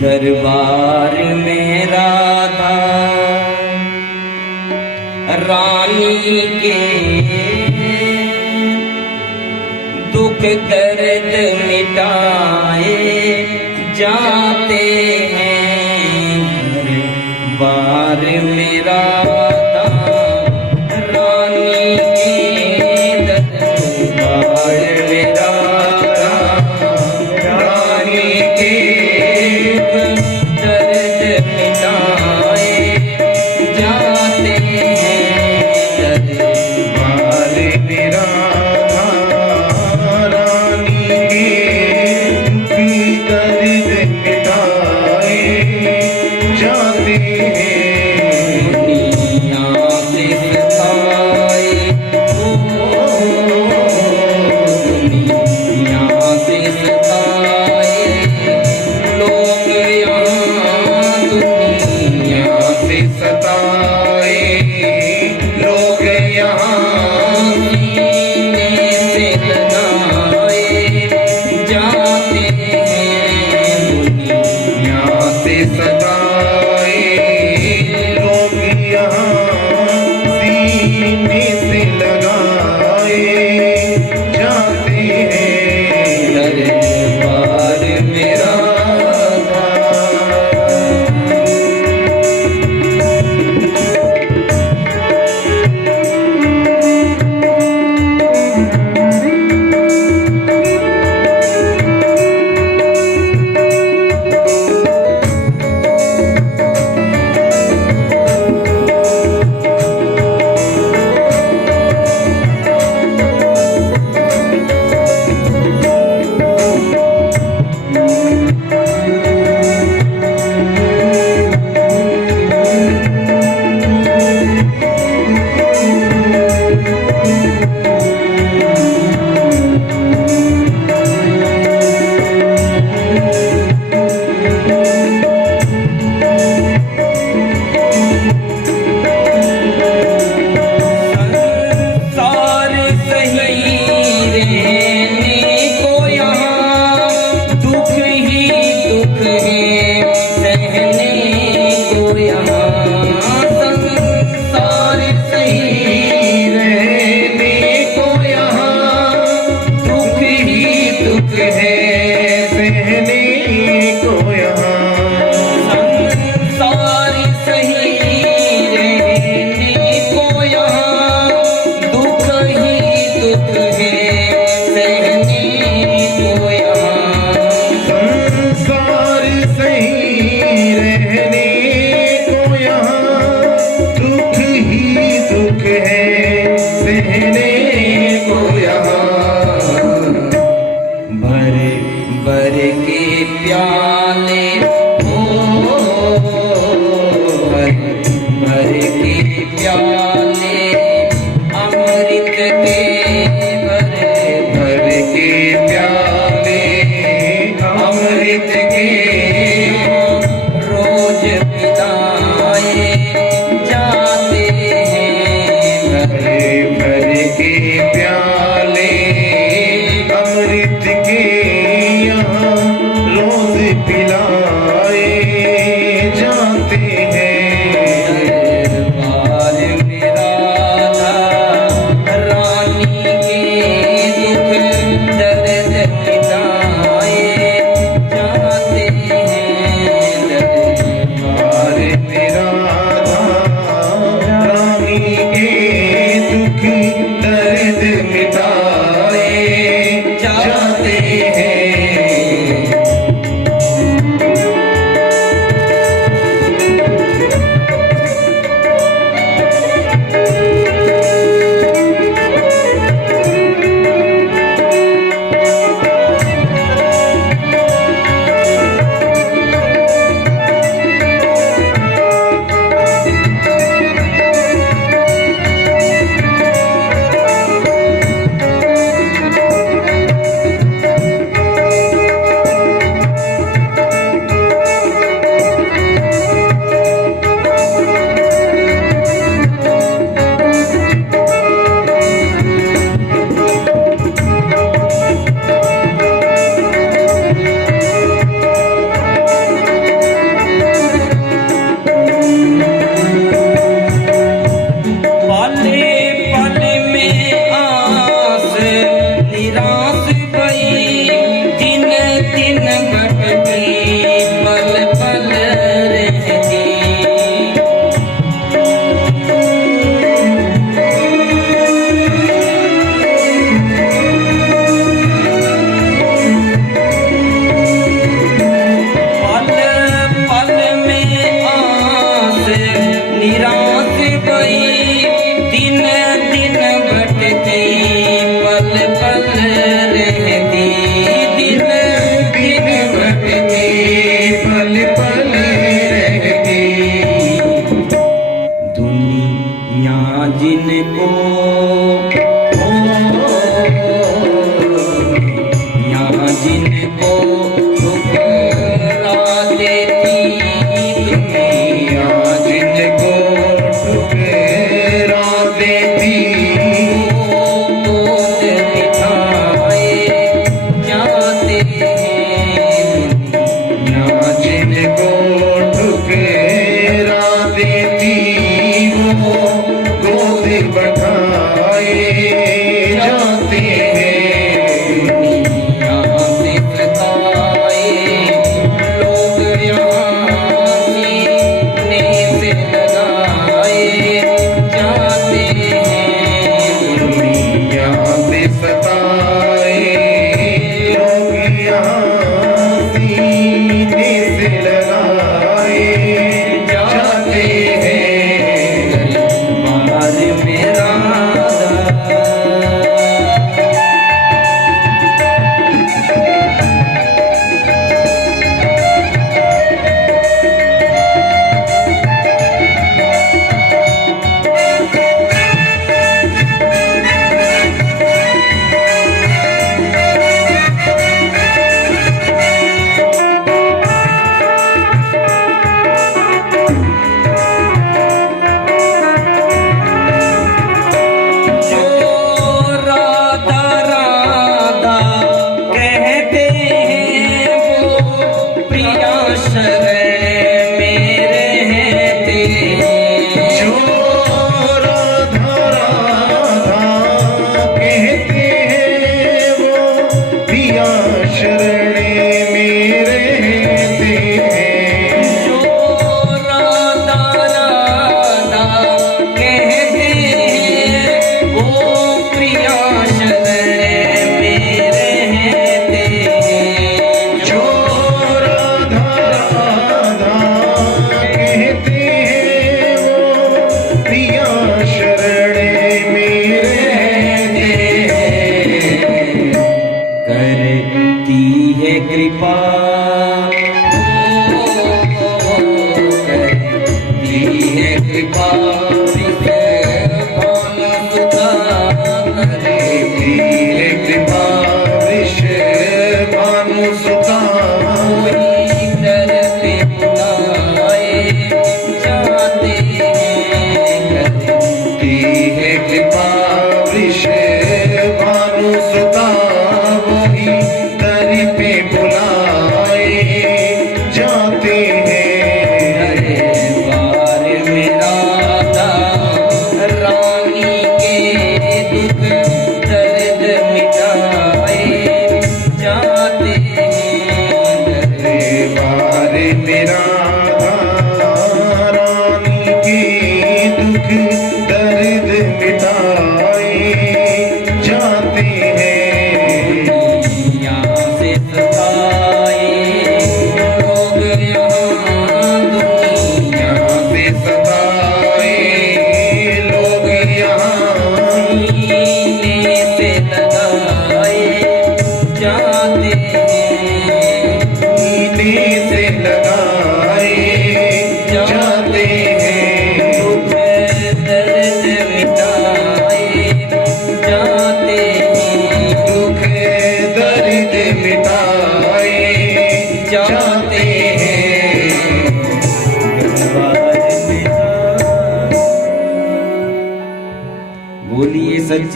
दरबार में राधा रानी के दुख दर्द मिटाए जाते हैं। दरबार में राधा रानी के दरबार में राधा रानी के दर्द मिटाए जाते हैं। दरबार में राधा रानी के दर्द मिटाए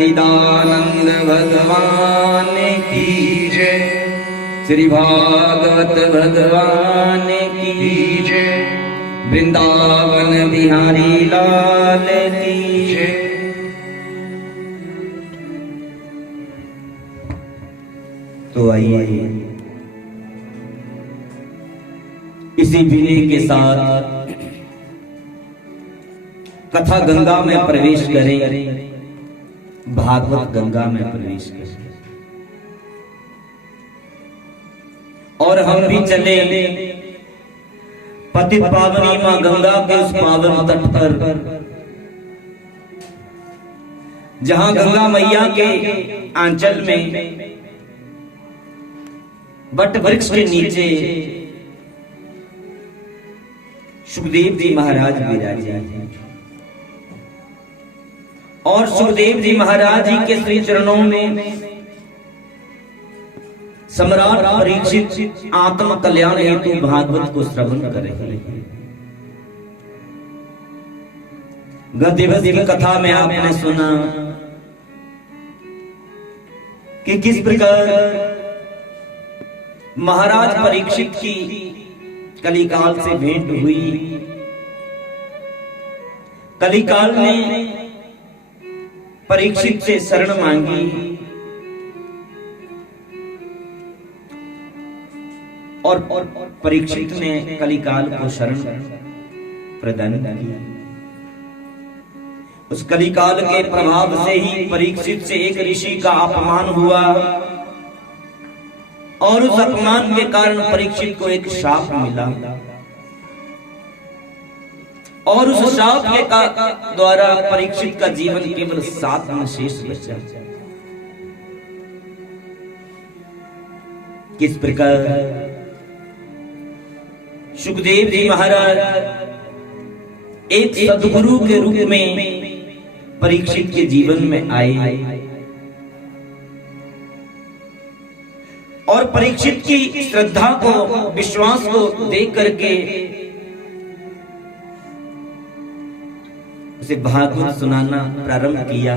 सच्चिदानंद भगवान की जय, श्री भागवत भगवान की जय, वृंदावन बिहारी लाल की जय। तो आइए इसी विनय के साथ कथा गंगा में प्रवेश करें, भागवत गंगा में प्रवेश करें और हम भी चले पतित पावनी मां गंगा के उस पावन तट पर, जहां गंगा मैया के आंचल में वट वृक्ष के नीचे सुखदेव जी महाराज विराजे हैं और सुखदेव जी महाराज जी के श्री चरणों में सम्राट परीक्षित आत्म कल्याण हेतु भागवत को श्रवण कर रहे हैं। गत दिवस की कथा में आपने सुना कि किस प्रकार महाराज परीक्षित की कलिकाल से भेंट हुई। कलिकाल ने परीक्षित से शरण मांगी और परीक्षित ने कलिकाल को शरण प्रदान की। उस कलिकाल के प्रभाव से ही परीक्षित से एक ऋषि का अपमान हुआ और उस अपमान के कारण परीक्षित को एक शाप मिला और उस शाप के द्वारा परीक्षित का जीवन केवल 7 दिन शेष बचा। किस प्रकार सुखदेव जी महाराज एक सद्गुरु के रूप में परीक्षित के जीवन में आए और परीक्षित की श्रद्धा को, विश्वास को देख करके उसे भागवत सुनाना प्रारंभ किया।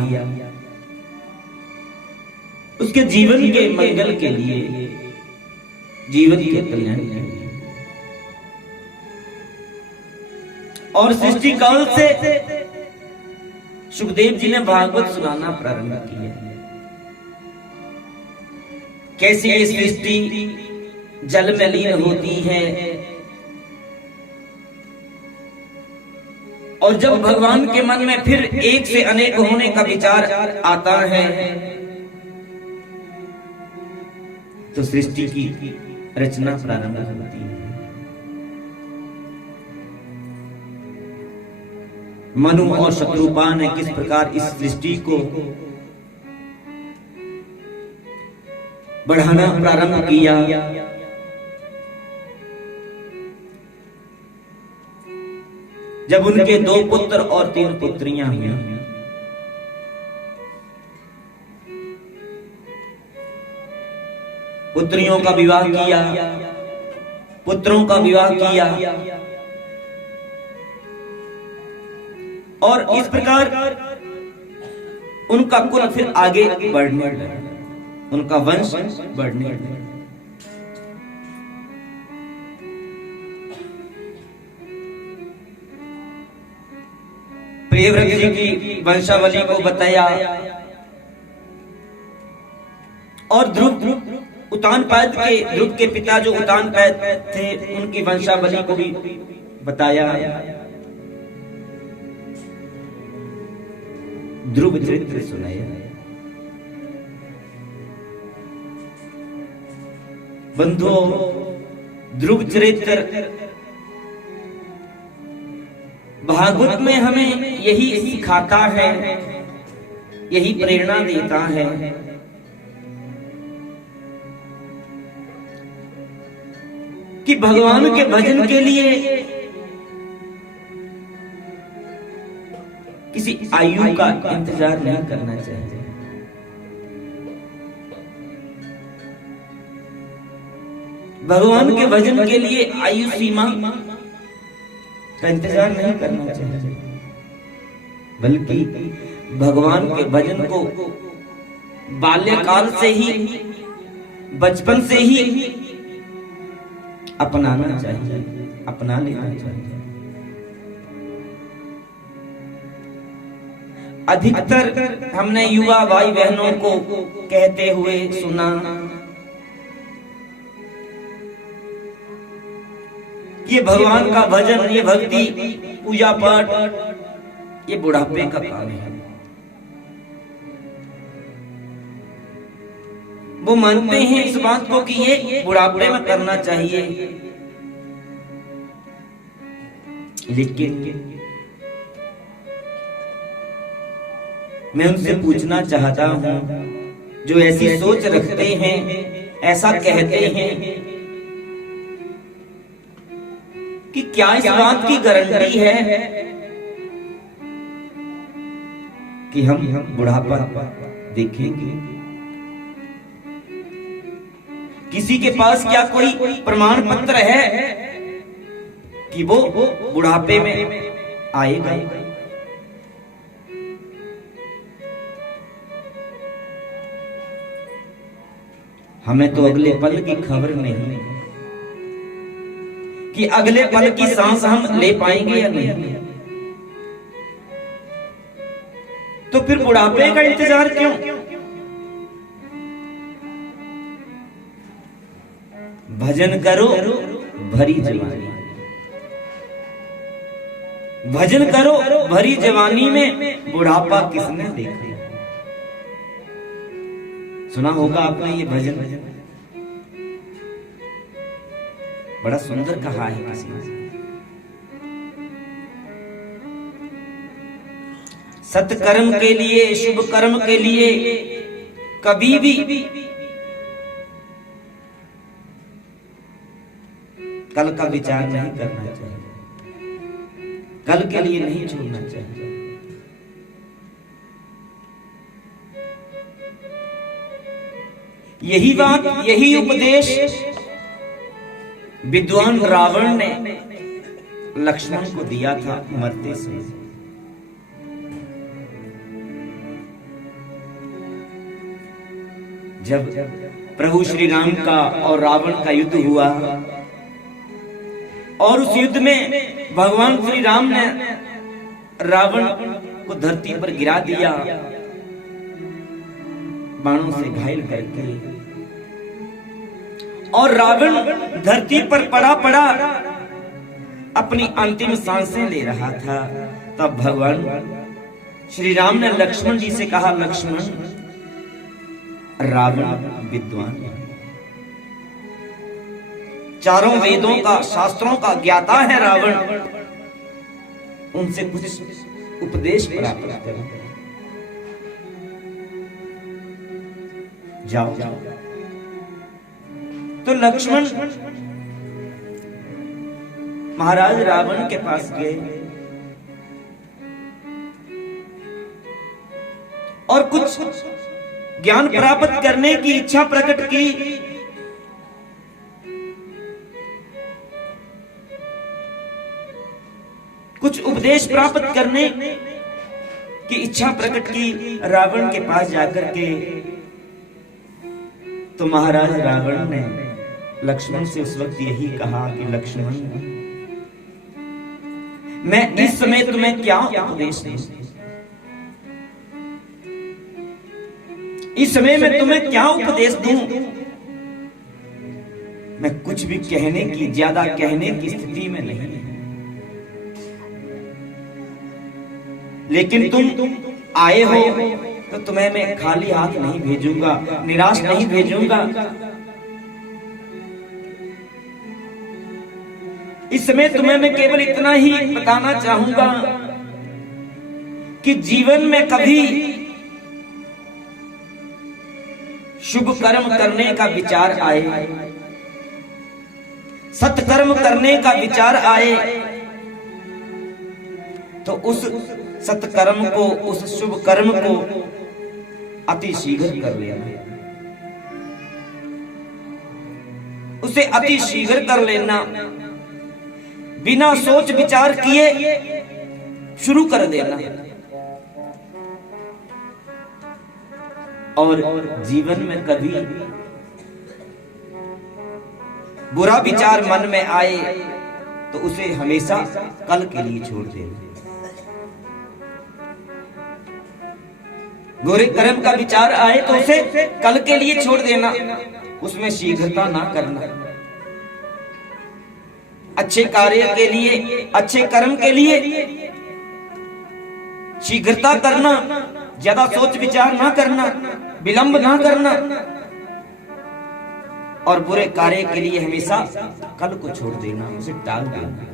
उसके जीवन के मंगल के लिए, जीवन के कल्याण के लिए। और सृष्टि काल से सुखदेव जी ने भागवत सुनाना प्रारंभ किया। कैसे ये सृष्टि जल में लीन होती है और जब भगवान के मन में फिर एक से अनेक होने का विचार आता है तो सृष्टि की रचना प्रारंभ होती है। मनु और शत्रुपा ने किस प्रकार इस सृष्टि को बढ़ाना प्रारंभ किया। जब उनके 2 पुत्र और 3 पुत्रियां हुई, पुत्रियों का विवाह किया, पुत्रों का विवाह किया और इस प्रकार उनका कुल फिर आगे बढ़ने लगा, उनका वंश बढ़ने लगा। प्रियव्रत जी की वंशावली को बताया और ध्रुव उतानपाद के पिता जो उतानपाद थे उनकी वंशावली को भी बताया। ध्रुव चरित्र सुनाया। बंधुओं, ध्रुव चरित्र भागवत में हमें यही सिखाता है, यही प्रेरणा देता है कि भगवान के भजन के लिए किसी आयु का इंतजार नहीं करना चाहिए। भगवान के भजन के लिए आयु सीमा का इंतजार नहीं करना चाहिए, बल्कि भगवान के भजन को बाल्यकाल से ही, बचपन से ही अपनाना चाहिए, अपना लेना चाहिए। अधिकतर हमने युवा भाई बहनों को कहते हुए सुना कि ये भगवान का भजन, ये भक्ति, पूजा पाठ, ये बुढ़ापे का काम है। वो मानते हैं इस बात को कि ये बुढ़ापे में करना चाहिए, लेकिन मैं उनसे पूछना चाहता हूं, जो ऐसी सोच रखते हैं, ऐसा कहते हैं, कि क्या इस बात की गारंटी है कि हम बुढ़ापा देखेंगे? किसी के पास क्या कोई प्रमाण पत्र है कि वो बुढ़ापे में आएगा? हमें तो अगले पल की खबर नहीं कि अगले पल की सांस हम ले पाएंगे या नहीं। तो फिर बुढ़ापे का इंतजार क्यों? भजन करो भरी जवानी, भजन करो भरी जवानी में बुढ़ापा किसने देखा? सुना होगा आपने ये भजन, बड़ा सुंदर कहा है किसी ने। सत्कर्म के लिए, शुभ कर्म के लिए कभी भी कल का विचार नहीं करना चाहिए, कल के लिए नहीं छोड़ना चाहिए। यही बात, यही उपदेश विद्वान रावण ने लक्ष्मण को दिया था मरते समय। जब प्रभु श्री राम का और रावण का युद्ध हुआ और उस युद्ध में भगवान श्री राम ने रावण को धरती पर गिरा दिया, बाणों से घायल करके, और रावण धरती पर पड़ा अपनी अंतिम सांसें ले रहा था। तब भगवान श्री राम ने लक्ष्मण जी से कहा, लक्ष्मण, रावण विद्वान, चारों वेदों का, शास्त्रों का ज्ञाता है रावण, उनसे कुछ उपदेश प्राप्त करो। जाओ। तो लक्ष्मण महाराज रावण के पास गए और कुछ ज्ञान प्राप्त करने की इच्छा प्रकट की। कुछ उपदेश प्राप्त करने की इच्छा प्रकट की रावण के पास जाकर के। तो महाराज रावण ने लक्ष्मण से उस वक्त यही कहा कि लक्ष्मण, मैं इस समय तुम्हें क्या उपदेश दूं? इस समय मैं तुम्हें क्या उपदेश दूं? मैं कुछ भी कहने की, ज्यादा कहने की स्थिति में नहीं। लेकिन तुम आए हो तो तुम्हें मैं खाली हाथ नहीं भेजूंगा, निराश नहीं भेजूंगा। इस समय तुम्हें मैं केवल इतना ही बताना चाहूंगा कि जीवन में कभी शुभ कर्म करने का विचार आए, सत्कर्म करने का विचार आए, तो उस सत्कर्म को, उस शुभ कर्म को अति शीघ्र कर लेना, उसे अति शीघ्र कर लेना, बिना सोच विचार किए शुरू कर देना। और जीवन में कभी बुरा विचार मन में आए तो उसे हमेशा कल के लिए छोड़ देना। बुरे कर्म का विचार आए तो उसे कल के लिए छोड़ देना, उसमें शीघ्रता ना करना। अच्छे कार्य के लिए, अच्छे कर्म के लिए शीघ्रता करना, ज्यादा सोच विचार ना करना, विलंब ना करना, और बुरे कार्य के लिए हमेशा कल को छोड़ देना, उसे टाल देना।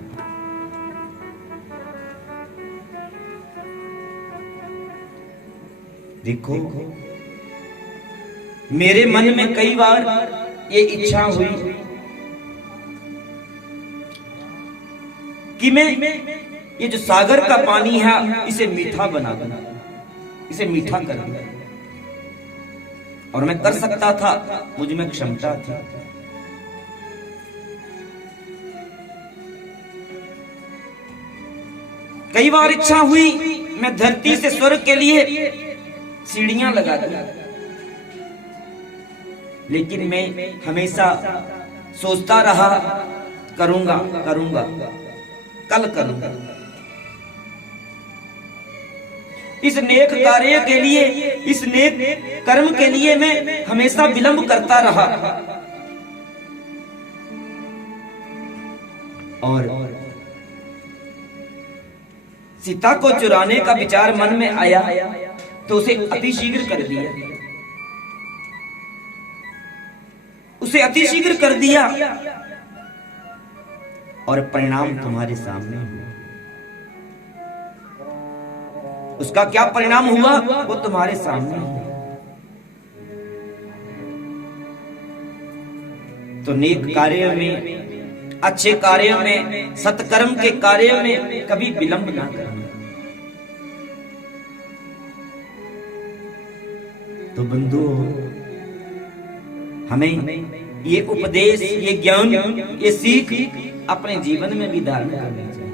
देखो, मेरे मन में कई बार ये इच्छा हुई कि मैं ये जो सागर का पानी है इसे मीठा बना दूं, इसे मीठा कर दूं, और मैं कर सकता था, मुझ में क्षमता थी। कई बार इच्छा हुई मैं धरती से स्वर्ग के लिए सीढ़ियां लगा दूं, लेकिन मैं हमेशा सोचता रहा करूंगा करूंगा, कल करूंगा। इस नेक कार्य के लिए, इस नेक कर्म के लिए मैं हमेशा विलंब करता रहा, और सीता को चुराने का विचार मन में आया तो उसे अतिशीघ्र कर दिया, उसे अतिशीघ्र कर दिया, और परिणाम तुम्हारे सामने हुआ। उसका क्या परिणाम हुआ वो तुम्हारे सामने हुआ। तो नेक कार्य में, अच्छे कार्य में, सत्कर्म के कार्य में कभी विलंब ना करना। तो बंधुओं, हमें ये उपदेश, ये ज्ञान, ये सीख अपने जीवन में भी धारण करनी चाहिए।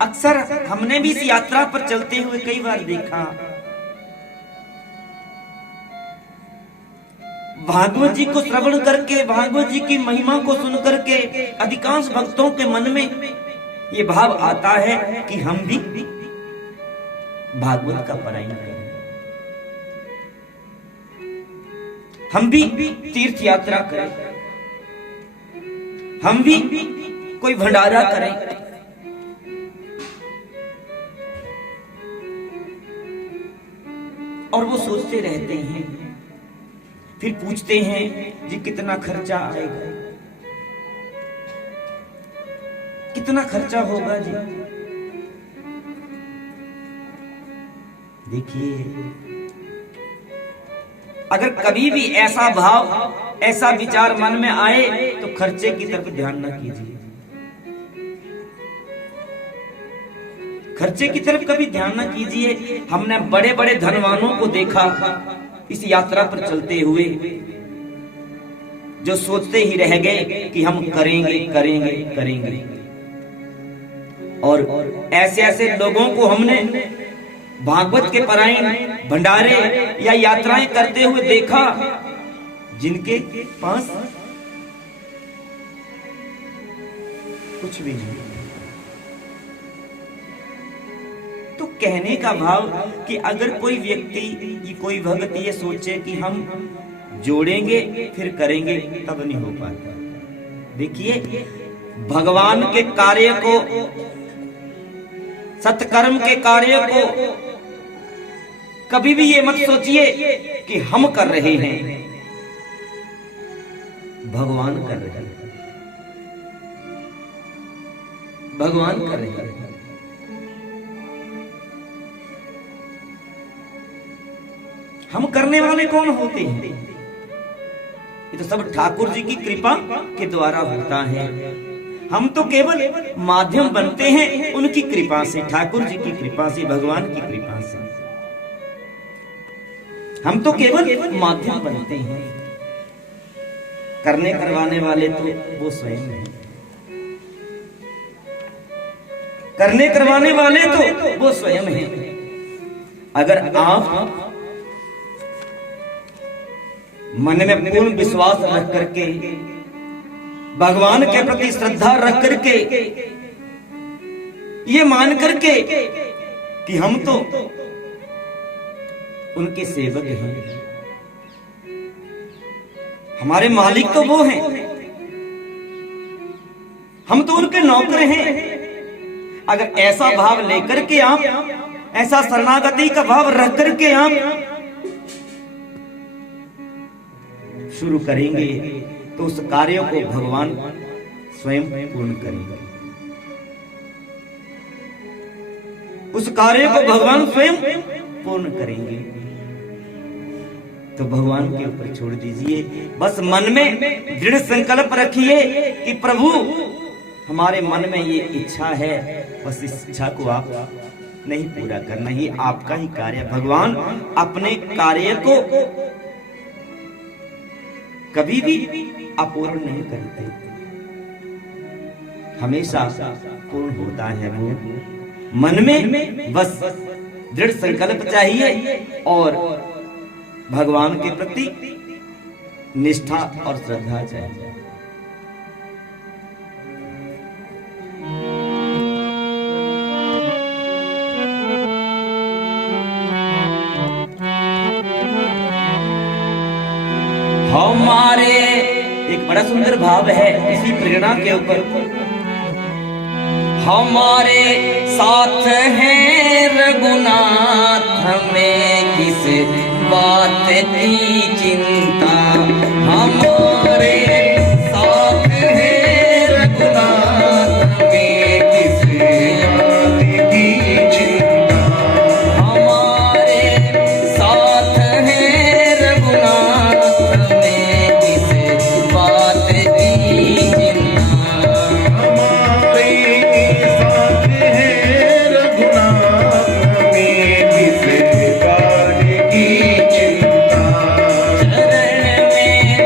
अक्सर हमने भी इस यात्रा पर चलते हुए कई बार देखा, भागवत जी को श्रवण करके, भागवत जी की महिमा को सुन करके अधिकांश भक्तों के मन में ये भाव आता है कि हम भी भागवत का पारायण करें, हम भी तीर्थ यात्रा करें, हम भी कोई भंडारा करें। और वो सोचते रहते हैं, फिर पूछते हैं जी कितना खर्चा आएगा, कितना खर्चा होगा जी। देखिए, अगर कभी भी ऐसा भाव, ऐसा विचार मन में आए तो खर्चे की तरफ ध्यान न कीजिए, खर्चे की तरफ कभी ध्यान न कीजिए। हमने बड़े बड़े धनवानों को देखा इस यात्रा पर चलते हुए, जो सोचते ही रह गए कि हम करेंगे करेंगे करेंगे, और ऐसे ऐसे लोगों को हमने भागवत के पारायण, भंडारे या यात्राएं करते हुए देखा जिनके पास कुछ भी नहीं। तो कहने का भाव कि अगर कोई व्यक्ति, कोई भक्त ये सोचे कि हम जोड़ेंगे फिर करेंगे, तब नहीं हो पाता। देखिए, भगवान के कार्य को, सत्कर्म के कार्य को कभी भी ये मत सोचिए कि हम कर रहे हैं, भगवान कर रहे हैं, भगवान कर रहे हैं। हम करने वाले कौन होते हैं? ये तो सब ठाकुर जी की कृपा के द्वारा होता है। हम तो केवल माध्यम बनते हैं उनकी कृपा से, ठाकुर जी की कृपा से, भगवान की कृपा से। हम तो केवल माध्यम बनते हैं, करने करवाने वाले तो वो स्वयं हैं। करने करवाने वाले तो वो स्वयं हैं। अगर आप मन में पूर्ण विश्वास रख करके, भगवान के प्रति श्रद्धा रख करके, ये मान करके कि हम तो उनके सेवक हैं, हमारे मालिक तो वो हैं, हम तो उनके नौकर हैं। अगर ऐसा भाव लेकर के आप, ऐसा शरणागति का भाव रख करके आप शुरू करेंगे तो उस कार्य को भगवान स्वयं पूर्ण करेंगे। उस कार्य को भगवान स्वयं पूर्ण करेंगे। तो भगवान के ऊपर छोड़ दीजिए, बस मन में दृढ़ संकल्प रखिए कि प्रभु हमारे मन में ये इच्छा है, बस इस इच्छा को आप नहीं पूरा करना, ही आपका ही कार्य। भगवान अपने कार्य को कभी भी अपूर्ण नहीं करते, हमेशा पूर्ण होता है वो। मन में बस दृढ़ संकल्प चाहिए और भगवान के प्रति निष्ठा और श्रद्धा चाहिए। हमारे एक बड़ा सुंदर भाव है इसी प्रेरणा के ऊपर। हमारे साथ हैं रघुनाथ, हमें किस बात की चिंता। हमारे साथ हैं रघुनाथ, हमें किस बात की चिंता। हमारे साथ हैं रघुनाथ, हमें किस बात की चिंता। चरण में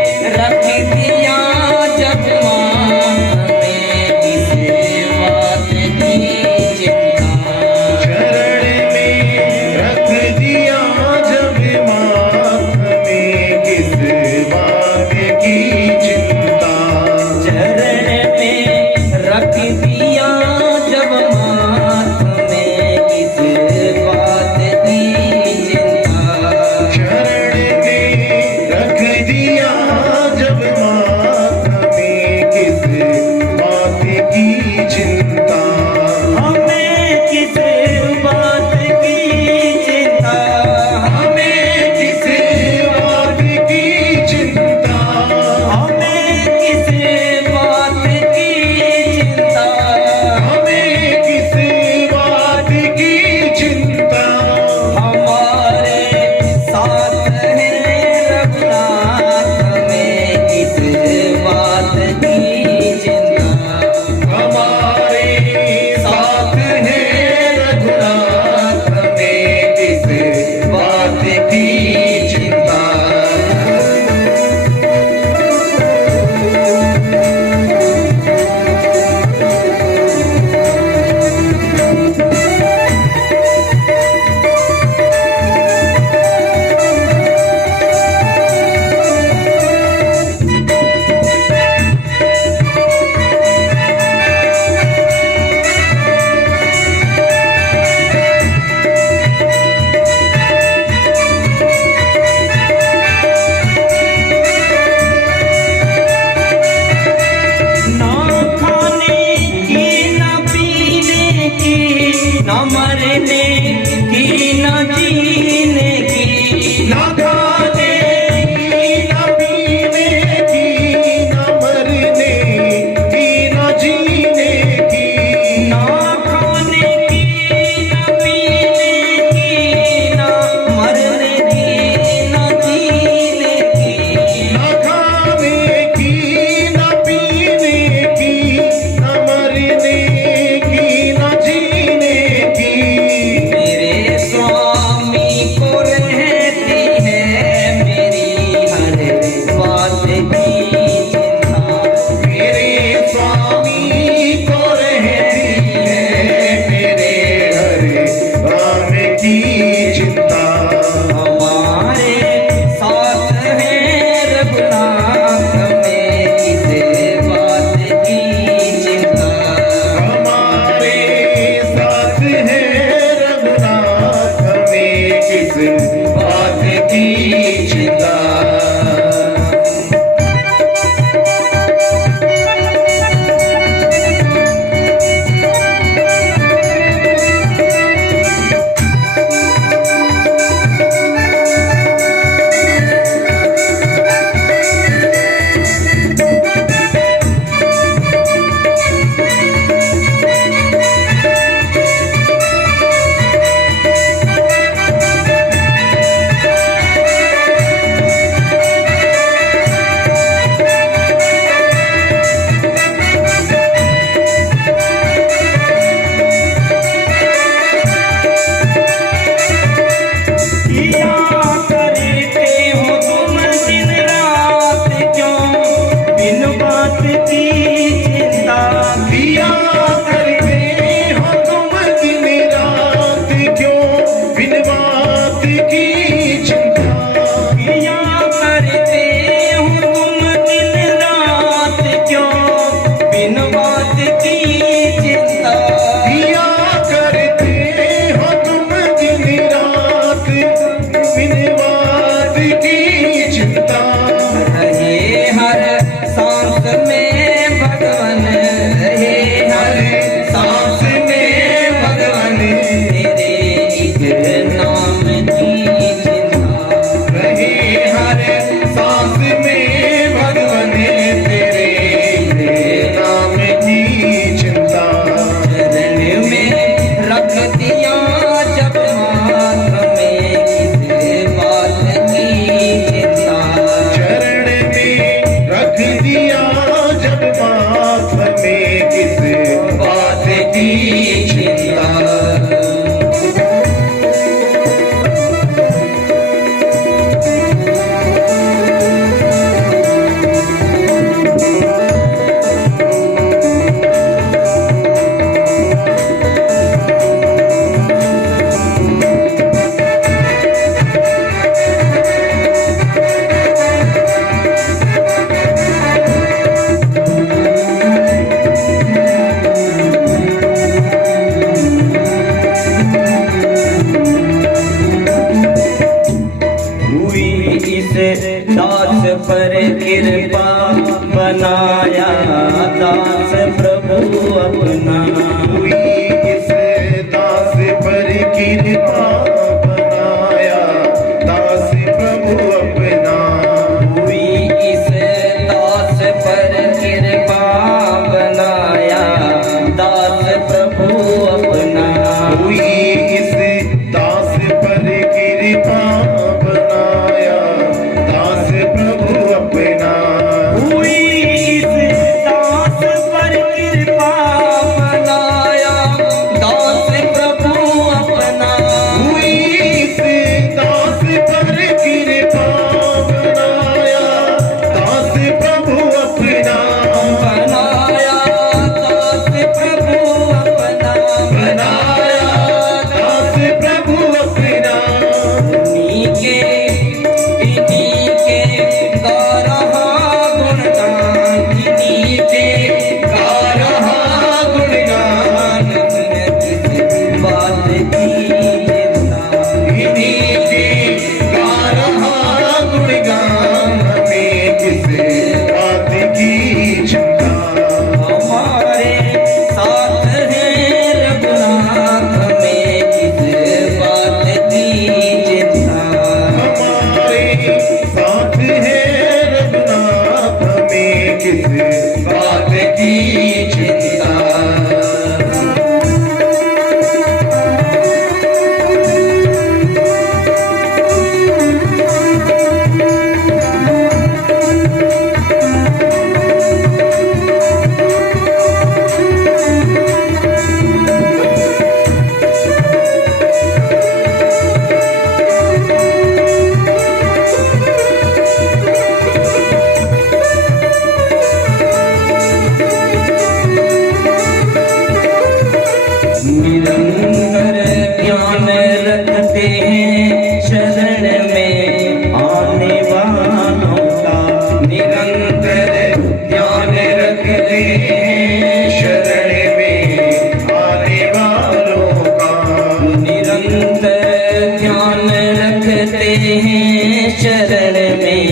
हैं शरण में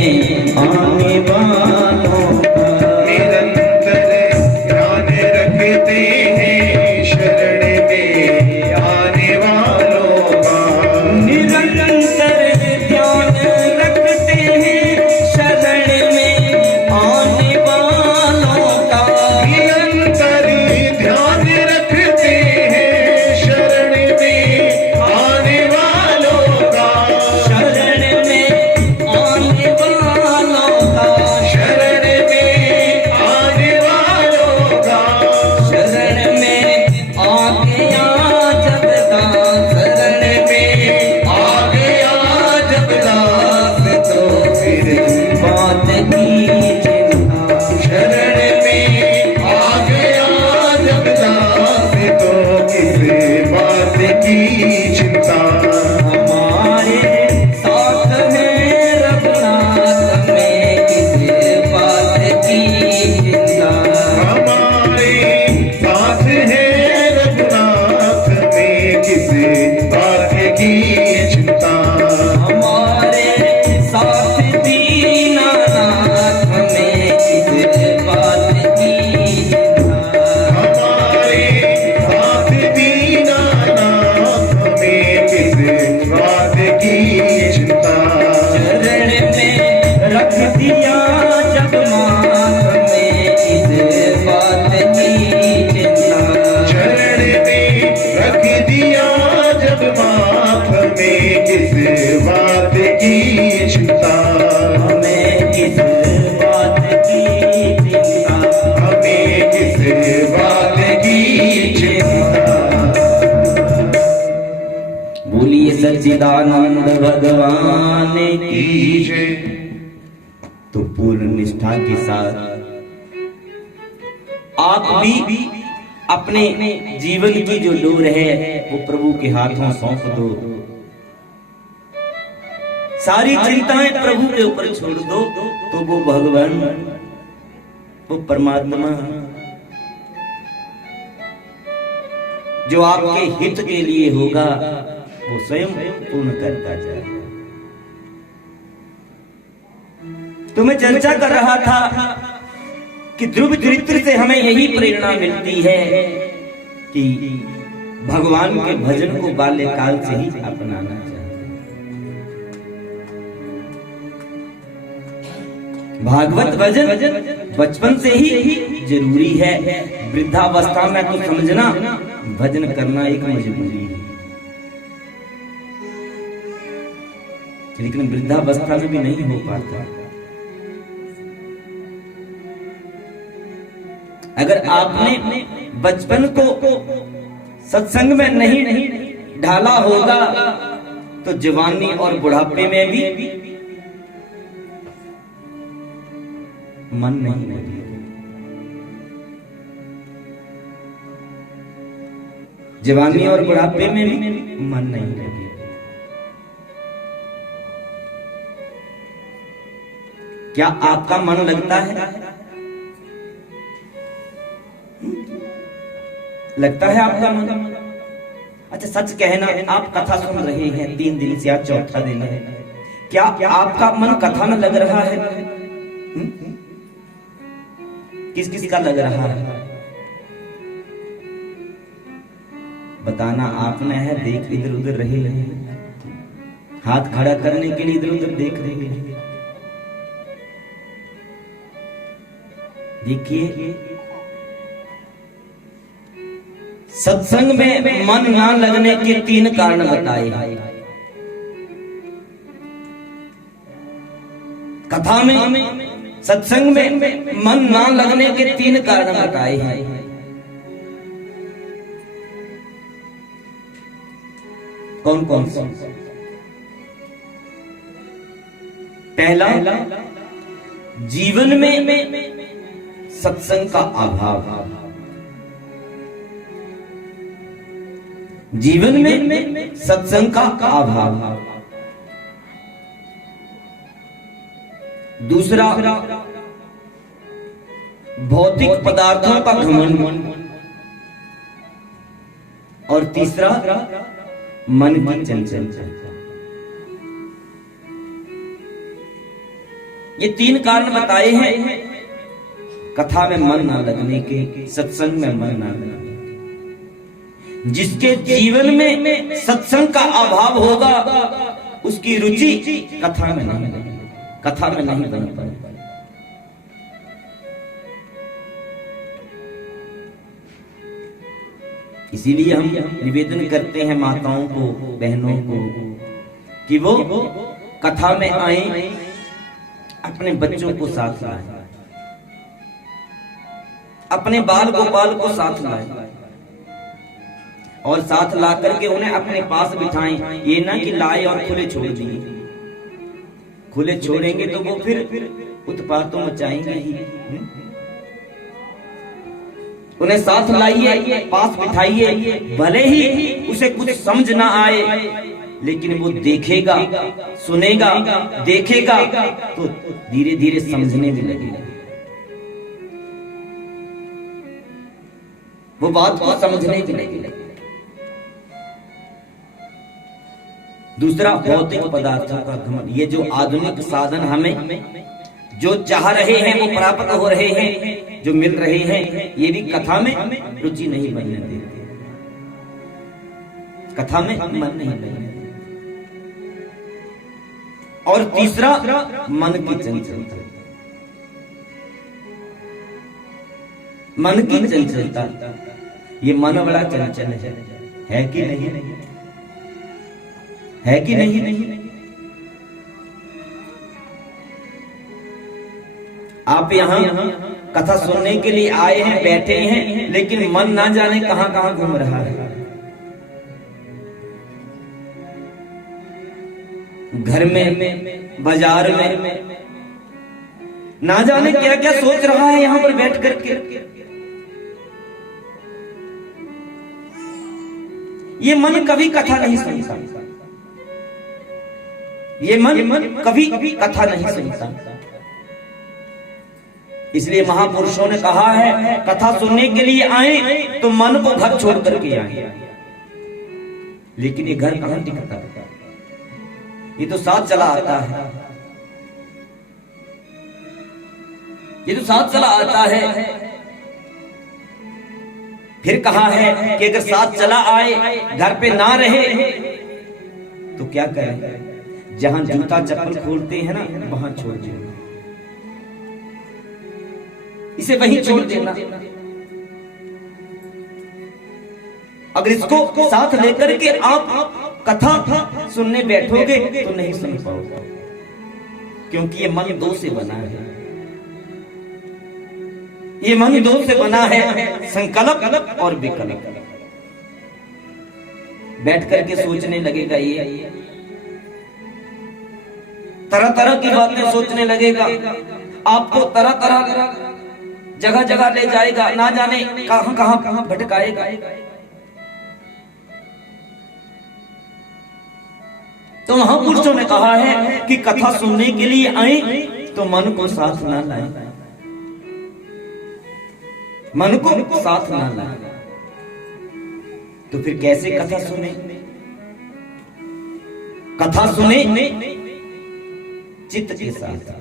आने वालों का, निरंतर ध्यान रखते हैं शरण में आने वालों का, निरंतर ध्यान रखते हैं शरण में आने वालों का, निरंतर ध्यान रखते हैं शरण में आने वालों का, शरण में आने वालों का, शरण में आने वालों का, शरण में आ गया जब दास, शरण में आ गया जब दास तो फिर बात की चिंता, शरण में आ गया जब दास तो किस बात की चिंता, हमारे साथ है रघुनाथ में किस बात की चिंता, हमारे साथ है रघुनाथ में किस बात की चिंता, हमारे साथ दीनानाथ में किस बात की चिंता, हमारे साथ दीनानाथ में किस बात की चिंता, चरण में रख दिया जब माथ में किस बात की चिंता, चरण में रख दिया जब माथ में किस बात की चिंता, हमें किस बात की चिंता, हमें किस बात की चिंता। बोलिए सच्चिदानंद भगवान की। कीजिए तो पूर्ण निष्ठा के साथ आप भी अपने जीवन की जो डोर है वो प्रभु के हाथों सौंप दो, सारी चिंताएं प्रभु के ऊपर छोड़ दो, तो वो भगवान, वो परमात्मा जो आपके हित के लिए होगा वो स्वयं पूर्ण करता जाएगा। तो मैं चर्चा कर रहा था कि ध्रुव चरित्र से हमें यही प्रेरणा मिलती है कि भगवान के भजन को बाल्यकाल से ही अपनाना चाहिए। भागवत भजन बचपन से ही जरूरी है। वृद्धावस्था में तो समझना भजन करना एक मजबूरी है, लेकिन वृद्धावस्था में भी नहीं हो पाता। अगर आपने बचपन को सत्संग में नहीं ढाला होगा तो जवानी और बुढ़ापे में भी मन नहीं लगेगा। जवानी और बुढ़ापे में भी मन नहीं लगेगा। क्या आपका मन लगता है? लगता है आपका मन? अच्छा सच कहना, आप कथा सुन रहे हैं 3 दिन से, आज चौथा दिन है, क्या आपका मन कथा में लग रहा है? किस किस का लग रहा है बताना आपने है। देख इधर उधर रहे हैं, हाथ खड़ा करने के लिए इधर उधर देख रहे हैं। देखिए सत्संग में मन ना लगने के 3 कारण बताए हैं। कथा में, सत्संग में मन ना लगने के 3 कारण बताए हैं। कौन कौन से? पहला, जीवन में सत्संग का अभाव। जीवन में सत्संग का अभाव। दूसरा, भौतिक पदार्थों का घमंड। और तीसरा, मन की चंचलता। ये 3 कारण बताए हैं कथा में मन ना लगने के, सत्संग में मन ना लगने के। जिसके जीवन में सत्संग का अभाव होगा उसकी रुचि कथा में नहीं लगेगी, कथा में नहीं बन पाएगी। इसीलिए हम निवेदन करते हैं माताओं को, बहनों को कि वो कथा में आए, अपने बच्चों को साथ लाए, अपने बाल गोपाल को साथ लाए और साथ ला करके उन्हें अपने पास बिठाएं। ये ना कि लाए और खुले छोड़ दिए। खुले छोड़ेंगे तो वो फिर उत्पात तो मचाएंगे ही। उन्हें साथ लाइए, पास बिठाइए, भले ही उसे कुछ समझ ना आए लेकिन वो देखेगा, सुनेगा, देखेगा तो धीरे धीरे समझने में लगेगा, वो बात को समझने की लगेगा। दूसरा, भौतिक पदार्थों का घमंड। ये जो आधुनिक साधन हमें जो चाह रहे हैं वो प्राप्त हो रहे हैं, जो मिल रहे हैं, ये भी कथा में रुचि नहीं बनने देते, कथा में मन नहीं लगने देते। और तीसरा, मन की चंचलता। मन की चंचलता, ये मन बड़ा चंचल है कि नहीं? है कि नहीं? आप यहाँ कथा सुनने के लिए आए हैं, बैठे हैं, लेकिन मन ना जाने कहां कहां घूम रहा है। घर में, बाजार में, ना जाने क्या क्या सोच रहा है यहां पर बैठ करके। ये मन कभी कथा नहीं सुनता, ये मन कभी कथा नहीं सुनता। इसलिए महापुरुषों ने कहा है कथा सुनने के लिए आए तो मन को घर छोड़ करके आए। लेकिन ये घर कहां टिकता है? ये तो साथ चला आता है, ये तो साथ चला आता है। फिर कहा है कि अगर साथ चला आए, घर पे ना रहे तो क्या करें? जहां जूता चप्पल खोलते हैं ना, वहां छोड़ देना, इसे वहीं छोड़ देना। अगर इसको साथ लेकर के आप कथा सुनने बैठोगे तो नहीं सुन पाओगे, क्योंकि ये मन दो से बना है। ये मन दो से बना है, संकल्प और विकल्प। बैठ करके सोचने लगेगा, ये तरह तरह की बातें सोचने लगेगा, आपको तरह तरह जगह जगह ले जाएगा, ना जाने कहां कहां भटकाएगा। तो महापुरुषों ने कहा है कि कथा सुनने के लिए आए तो मन को साथ ना लाए, मन को साथ ना लाए। तो फिर कैसे कथा सुने? कथा सुने चित्त के साथ,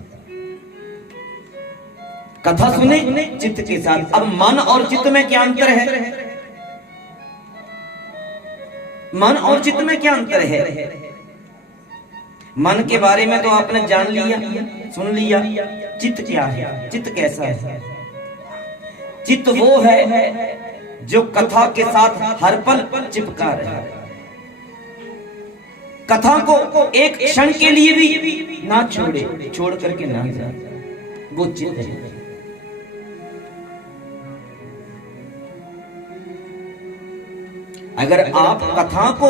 कथा सुने चित्त के साथ। अब मन और चित्त में क्या अंतर है? मन और चित्त में क्या अंतर है? मन के बारे में तो आपने जान लिया, सुन लिया। चित्त क्या है? चित्त कैसा है? चित्त वो है जो कथा के साथ हर पल चिपका रहा है, कथा को एक क्षण के लिए भी ना छोड़े, छोड़ करके ना जाए, वो चित्त है। अगर आप कथा को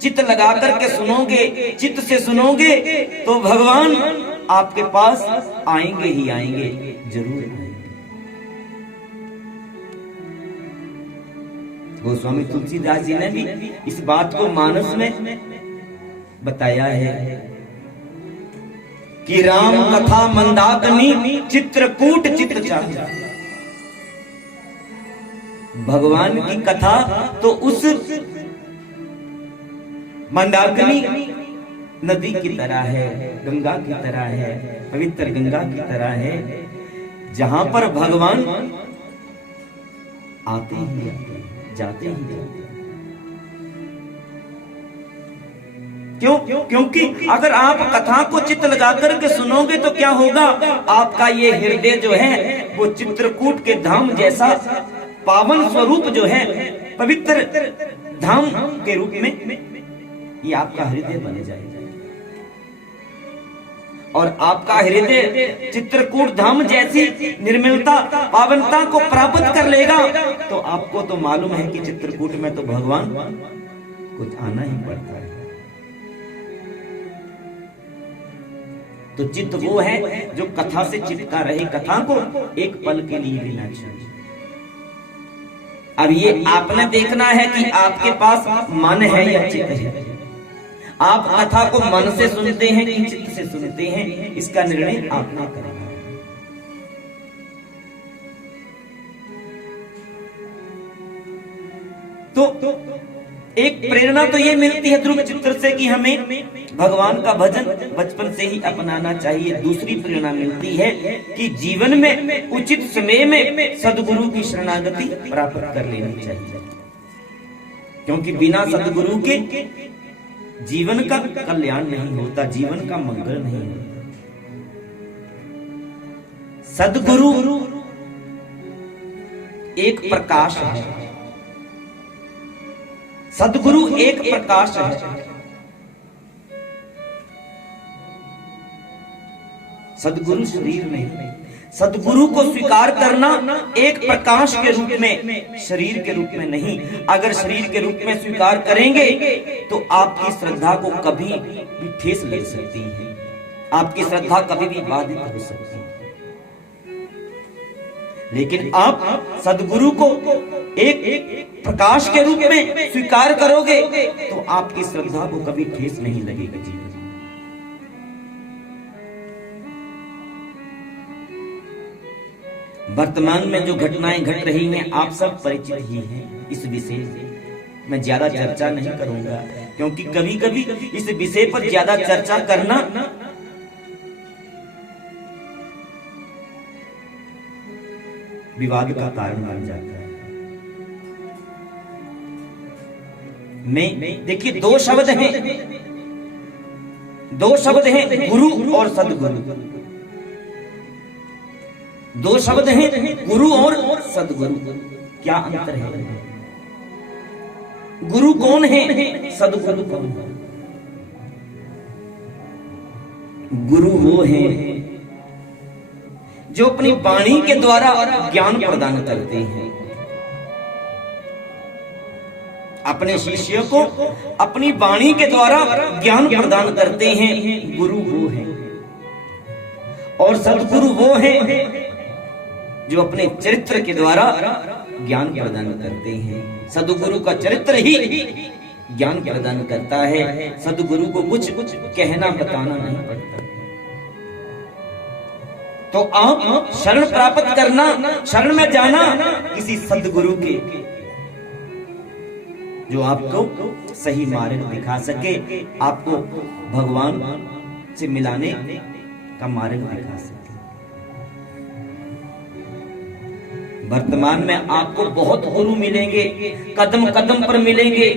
चित्त लगा करके सुनोगे, चित्त से सुनोगे, तो भगवान आपके पास आएंगे ही आएंगे, जरूर आएंगे। गोस्वामी तुलसीदास जी ने भी इस बात को मानस में बताया है कि राम कथा मंदाकिनी चित्रकूट चित्त चाहे। भगवान की कथा तो उस मंदाकिनी नदी की तरह है, गंगा की तरह है, पवित्र गंगा की तरह है, जहां पर भगवान आते ही आते हैं, जाते ही जाते हैं। क्यों? क्योंकि अगर आप कथा को चित्त लगा करके सुनोगे तो क्या होगा, आपका ये हृदय जो है वो चित्रकूट के धाम जैसा पावन स्वरूप जो है, पवित्र धाम के रूप में ये आपका हृदय बन जाएगा। और आपका हृदय चित्रकूट धाम जैसी निर्मलता पावनता को प्राप्त कर लेगा तो आपको तो मालूम है कि चित्रकूट में तो भगवान कुछ आना ही पड़ता है। तो चित्त वो है जो कथा से चिपका रहे, कथा को एक पल के लिए भी ना छोड़े। अब ये आपने देखना है कि आपके पास मन है या चित्त है। आप कथा को मन से सुनते हैं कि चित्त से सुनते हैं, इसका निर्णय आप ना करें। तो एक प्रेरणा तो ये मिलती है ध्रुव चित्र से कि हमें भगवान का भजन बचपन से ही अपनाना चाहिए। दूसरी प्रेरणा मिलती है कि जीवन में उचित समय में सद्गुरु की शरणागति प्राप्त कर लेनी चाहिए, क्योंकि बिना सद्गुरु के जीवन का कल्याण नहीं होता, जीवन का मंगल नहीं होता। सद्गुरु एक प्रकाश है, सद्गुरु एक प्रकाश है। सद्गुरु शरीर नहीं, सद्गुरु को स्वीकार करना एक प्रकाश के रूप में, शरीर के रूप में नहीं। अगर शरीर के रूप में स्वीकार करेंगे तो आपकी श्रद्धा को कभी भी ठेस लग सकती है, आपकी श्रद्धा कभी भी बाधित हो सकती है। लेकिन आप सद्गुरु को एक प्रकाश के रूप में स्वीकार करोगे तो आपकी श्रद्धा को कभी ठेस नहीं लगेगी। जीवन वर्तमान में जो घटनाएं घट रही हैं आप सब परिचित ही हैं। इस विषय से मैं ज्यादा चर्चा नहीं करूंगा, क्योंकि कभी कभी इस विषय पर ज्यादा चर्चा करना विवाद का कारण बन जाता है। मैं देखिए दो शब्द हैं गुरु और सद्गुरु। दो शब्द हैं गुरु और सद्गुरु, क्या अंतर है? गुरु कौन है, सद्गुरु कौन है? गुरु वो है जो अपनी वाणी के द्वारा ज्ञान प्रदान करते हैं, अपने शिष्य को अपनी वाणी के द्वारा ज्ञान प्रदान करते हैं, गुरु वो है। और सद्गुरु वो है जो अपने चरित्र के द्वारा ज्ञान प्रदान करते हैं। सद्गुरु का चरित्र ही ज्ञान प्रदान करता है, सद्गुरु को कुछ कहना बताना नहीं पड़ता। तो आप शरण प्राप्त करना, शरण में जाना किसी सद्गुरु के, जो आपको सही मार्ग दिखा सके, आपको भगवान से मिलाने का मार्ग दिखा सके। वर्तमान में आपको बहुत गुरु मिलेंगे, कदम कदम पर मिलेंगे,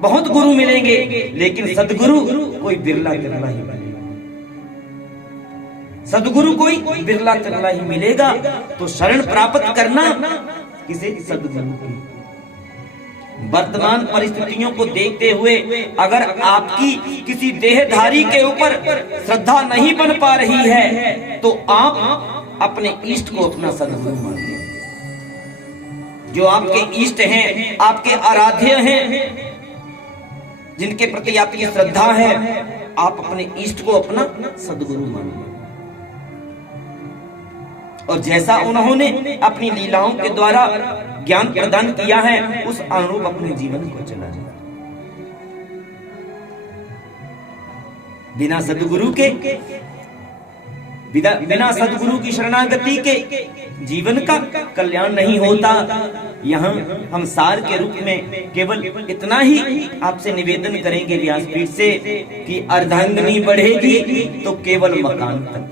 बहुत गुरु मिलेंगे, लेकिन सद्गुरु कोई बिरला तिरला ही मिलेगा। सद्गुरु कोई बिरला तिरला ही मिलेगा। तो शरण प्राप्त करना किसी सद्गुरु की। वर्तमान परिस्थितियों को देखते हुए अगर आपकी किसी देहधारी के ऊपर श्रद्धा नहीं बन पा रही है तो आप अपने इष्ट को अपना सद्गुरु मानिए। जो आपके इष्ट हैं, आपके आराध्य हैं, जिनके प्रति आपकी श्रद्धा है, आप अपने इष्ट को अपना सद्गुरु मानिए। और जैसा उन्होंने अपनी लीलाओं के द्वारा ज्ञान प्रदान किया है उस अनुरूप अपने जीवन को चला जाए। बिना सद्गुरु के, बिना सद्गुरु की शरणागति के जीवन का कल्याण नहीं होता। यहाँ हम सार के रूप में केवल इतना ही आपसे निवेदन करेंगे व्यासपीठ से कि अर्धांगिनी बढ़ेगी तो केवल मकान तक,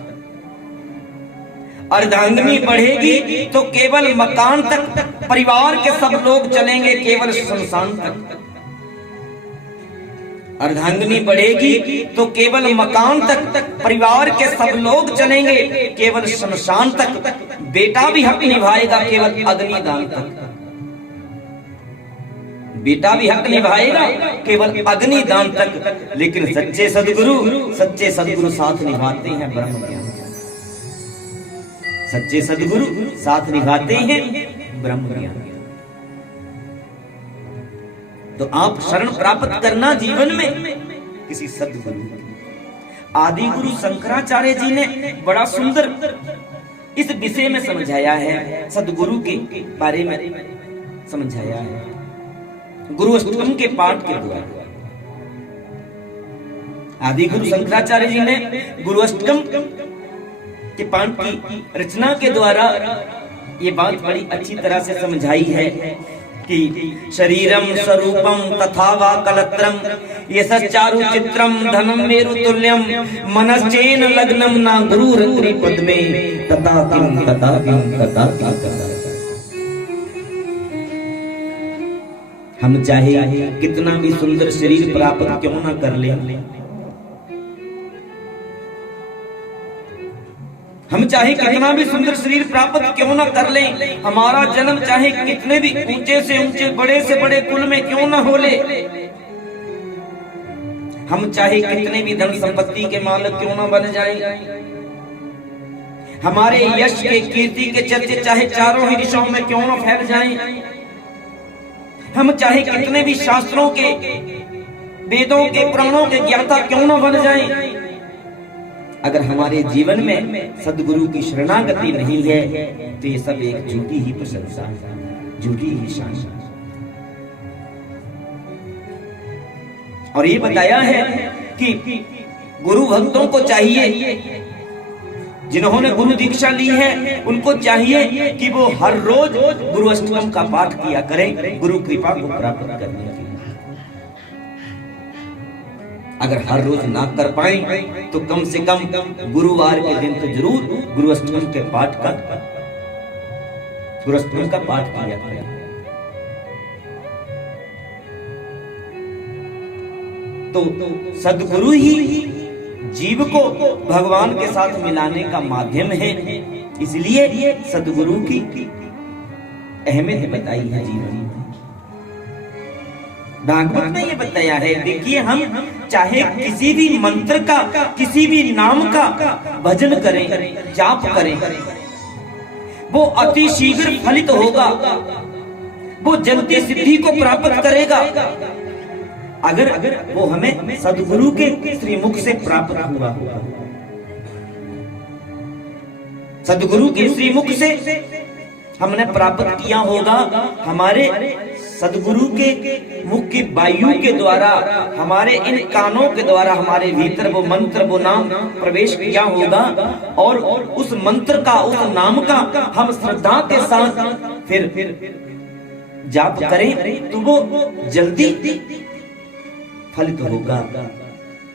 अर्धांगिनी बढ़ेगी तो केवल मकान तक, परिवार के सब लोग चलेंगे केवल शमशान तक। अर्धांगिनी बढ़ेगी तो केवल मकान तक, परिवार के सब लोग चलेंगे केवल शमशान तक। बेटा भी हक निभाएगा केवल अग्निदान तक, बेटा भी हक निभाएगा केवल अग्निदान तक। लेकिन सच्चे सदगुरु साथ निभाते हैं ब्रह्म ज्ञान, सच्चे सदगुरु साथ निभाते हैं ब्रह्म ज्ञान। तो आप शरण प्राप्त करना जीवन में किसी सदगुरु। आदि गुरु शंकराचार्य जी ने बड़ा सुंदर इस विषय में समझाया है, सदगुरु के बारे में समझाया है गुरु अष्टकम के पाठ के द्वारा। आदि गुरु शंकराचार्य जी ने गुरु अष्टकम के पाठ की रचना के द्वारा ये बात बड़ी अच्छी तरह से समझाई है कि शरीरम स्वरूपम तथा वा कलत्रम यशचारु चित्रम धनम मेरु तुल्यम मनश्चेन लग्नम ना गुरु रत्रि पद्मे तथा किम तथा किम तथा किम। हम चाहे कितना भी सुंदर शरीर प्राप्त क्यों ना कर ले, हम चाहे कितना भी सुंदर शरीर प्राप्त क्यों ना कर लें, हमारा जन्म चाहे कितने भी ऊंचे से ऊंचे बड़े से बड़े कुल में क्यों ना हो ले, हम चाहे कितने भी धन संपत्ति के मालिक क्यों ना बन जाएं, हमारे यश के कीर्ति के चर्चे चाहे चारों ही दिशाओं में क्यों ना फैल जाएं, हम चाहे कितने भी शास्त्रों के वेदों के पुराणों के ज्ञाता क्यों ना बन जाएं, अगर हमारे जीवन में सदगुरु की शरणागति नहीं है तो ये सब एक झूठी ही प्रशंसा है, झूठी ही शान। और ये बताया है कि गुरु भक्तों को चाहिए, जिन्होंने गुरु दीक्षा ली है उनको चाहिए कि वो हर रोज गुरु अष्टकम का पाठ किया करें गुरु कृपा को प्राप्त करने के लिए। अगर हर रोज ना कर पाए तो कम से कम गुरुवार के दिन तो जरूर गुरु अष्टकम के पाठ का पाठ किया करें। तो सदगुरु ही जीव को भगवान के साथ मिलाने का माध्यम है, इसलिए सदगुरु की अहमियत बताई है जीवन में। भागवत में ये बताया है, देखिए हम चाहे किसी भी मंत्र का, किसी भी नाम का भजन करें, जाप करें, वो अति शीघ्र फलित होगा, वो जल्दी सिद्धि को प्राप्त करेगा अगर वो हमें सदगुरु के श्रीमुख से प्राप्त हुआ। सदगुरु के श्रीमुख से हमने प्राप्त किया होगा, हमारे सदगुरु के मुख की वायु के द्वारा, हमारे इन कानों के द्वारा हमारे भीतर वो मंत्र, वो नाम प्रवेश किया होगा, और उस मंत्र का, उस नाम का हम श्रद्धा के साथ फिर जाप करें तो वो जल्दी फलित होगा,